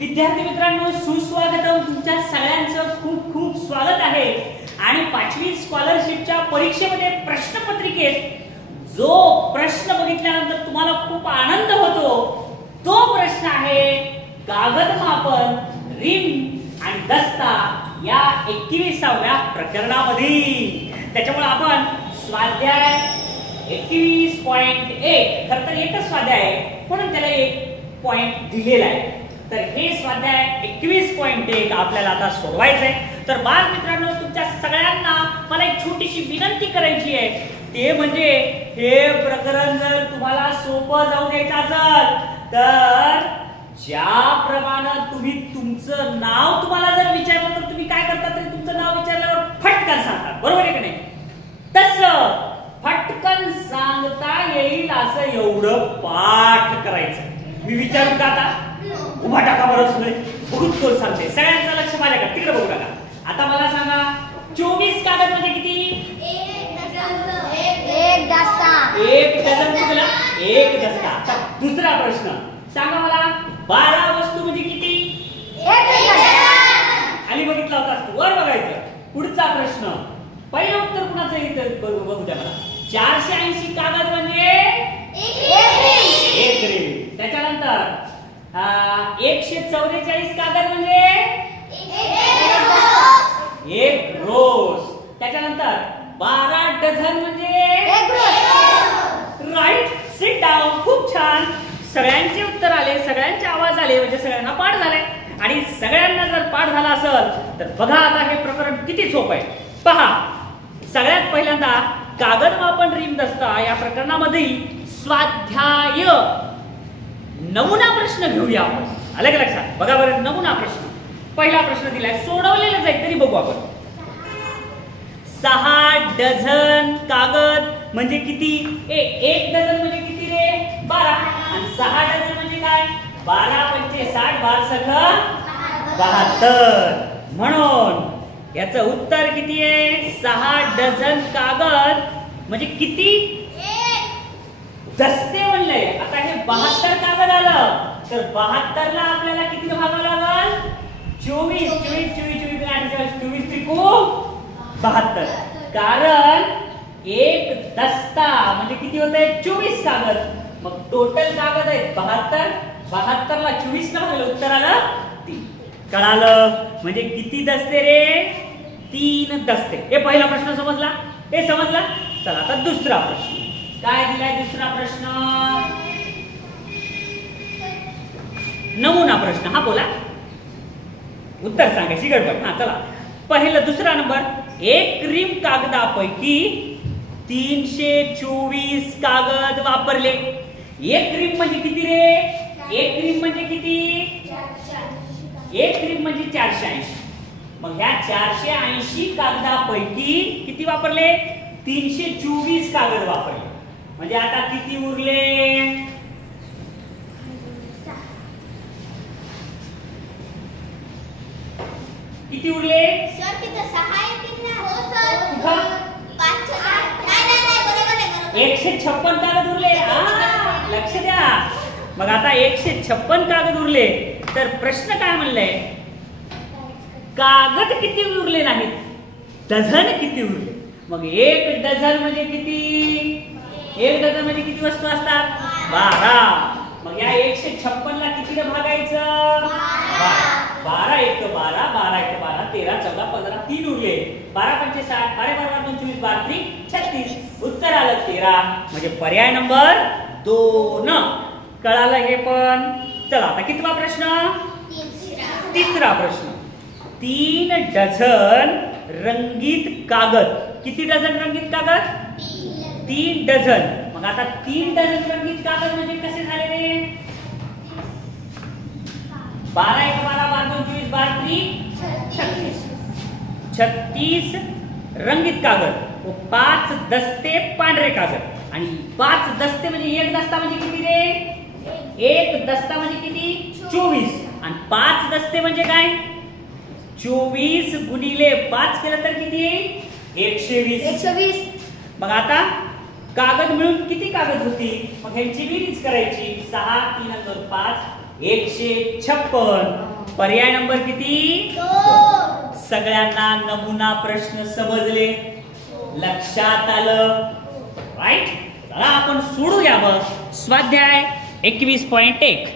विद्यार्थी मित्रांनो, सुस्वागतम. तुमच्या सगळ्यांचं खूप खूप स्वागत आहे. आणि 5वी स्कॉलरशिपच्या परीक्षेमध्ये प्रश्नपत्रिकेत जो प्रश्न बघितल्यानंतर तुम्हाला खूप आनंद होतो तो प्रश्न आहे कागदमापन, रिम आणि दस्ता या 21व्या प्रकरणामध्ये. त्याच्यामुळे आपण स्वाध्याय 21.1 खरं तर एकच स्वाध्याय आहे म्हणून त्याला 1 पॉइंट दिलेला आहे. तर हे स्वाध्याय 21.1 आपल्याला आता सोडवायचं आहे. तर बाल मित्रांनो, तुमच्या सगळ्यांना मला एक छोटीशी विनंती करायची आहे. ते म्हणजे हे प्रकरण जर तुम्हाला सोपं जाऊ द्यायचं असेल तर ज्याप्रमाणे तुम्ही तुमचं नाव तुम्हाला जर विचारलं तर तुम्ही काय करता, तरी तुमचं नाव विचारल्यावर फटकन सांगतात, बरोबर आहे की नाही? तसं फटकन सांगता येईल असं एवढं पाठ करायचं. मी विचारू का आता? उभा टाका बरं सगळे. बहुत कोण सांगते, सगळ्यांचं लक्ष माझ्याकडे, तिकडे बघू नका. आता मला सांगा 24 कागद म्हणजे किती? एक दस्ता. एक डझन म्हणजे एक दस्ता. आता दुसरा प्रश्न सांगा मला 12 वस्तू म्हणजे किती? एक डझन. खाली बघितला होता, वर बघायचं. पुढचा प्रश्न, पहिलं उत्तर कुणाचं येतं बघू द्या मला. 480 कागद म्हणजे एक रिम. त्याच्यानंतर 144 कागद म्हणजे एक रोज. त्याच्यानंतर 12 डझन म्हणजे एक रोज. Right, sit down. खूप छान, सगळ्यांचे उत्तर आले, सगळ्यांचे आवाज आले, म्हणजे सगळ्यांना पाठ झालाय. आणि सगळ्यांना जर पाठ झाला असेल तर बघा आता हे प्रकरण किती सोपं आहे. पहा, सगळ्यात पहिल्यांदा कागदमापन, रिम, दस्ता या प्रकरणामधील स्वाध्याय नमुना प्रश्न घेऊया आपण. आलं का लक्षात? बघा बरं, नमुना प्रश्न. पहिला प्रश्न दिलाय, सोडवलेलं जाईल तरी बघू आपण. 6 डझन कागद म्हणजे किती? एक डझन म्हणजे किती रे? 12. आणि 6 डझन म्हणजे काय? 12 पंचे 60, 12 सगळं 72. म्हणून याचं उत्तर किती आहे? 6 डझन कागद म्हणजे किती दस्ते म्हणले. आता हे 72 कागद आलं तर 72 ला आपल्याला किती भागावं लागल? 24. 24 त्रिको 72. कारण एक दस्ता म्हणजे किती होत आहे? 24 कागद. मग टोटल कागद आहेत 72. 72 ला 24 का भागलं, उत्तर आलं 3. कळालं? म्हणजे किती दस्ते रे? 3 दस्ते. हे पहिला प्रश्न समजला? हे समजला? चला आता दुसरा प्रश्न काय दिलाय? दुसरा प्रश्न नमुना प्रश्न. हा बोला, उत्तर सांगायची गडबड. हा चला, पहिला दुसरा नंबर. एक रिम कागदापैकी 324 कागद वापरले. एक रिम म्हणजे किती रे? एक रिम म्हणजे किती? एक रिम म्हणजे 480. मग ह्या 480 कागदापैकी किती वापरले? 324 कागद वापरले. म्हणजे आता किती उरले? किती उरले? सर तिथे 6 येतील ना? हो सर. कुठं? 5 नाही बरोबर आहे. 156 कागद उरले. लक्ष द्या. मग आता 156 कागद उरले तर प्रश्न काय म्हणलाय? कागद किती उरले नाहीत, डझन किती उरले. मग एक डझन म्हणजे किती? एक डझन म्हणजे किती वस्तू असतात? 12. मग या 156 ला किती भागायचं? 12 एक 12, 12 एक 12, 13 14 15, 3 उरले. 12 पंचे 60, 12 12 24, 12 36. उत्तर आलं 13. म्हणजे पर्याय नंबर 2. कळालं हे पण? चला आता कितवा प्रश्न? तिसरा प्रश्न. 3 डझन रंगीत कागद. किती डझन रंगीत कागद? 3 डझन. मग आता 3 डझन रंगीत कागद म्हणजे कसे झाले रे? 12 एक 12, 12 24, 12 36 रंगीत कागद व 5 दस्ते पांढरे कागद. आणि 5 दस्ते म्हणजे एक दस्ता म्हणजे किती रे? एक दस्ता म्हणजे किती? 24. आणि 5 दस्ते म्हणजे काय? 24 गुणिले 5 केलं तर किती? 120. मग आता कागद मिळून किती कागद होती? मग ह्यांची बेरीज करायची. 6 3 2 5 156 पर्याय नंबर किती? 2. सगळ्यांना नमुना प्रश्न समजले, लक्षात आलं? राईट. चला आपण सोडूया मग स्वाध्याय 21.1.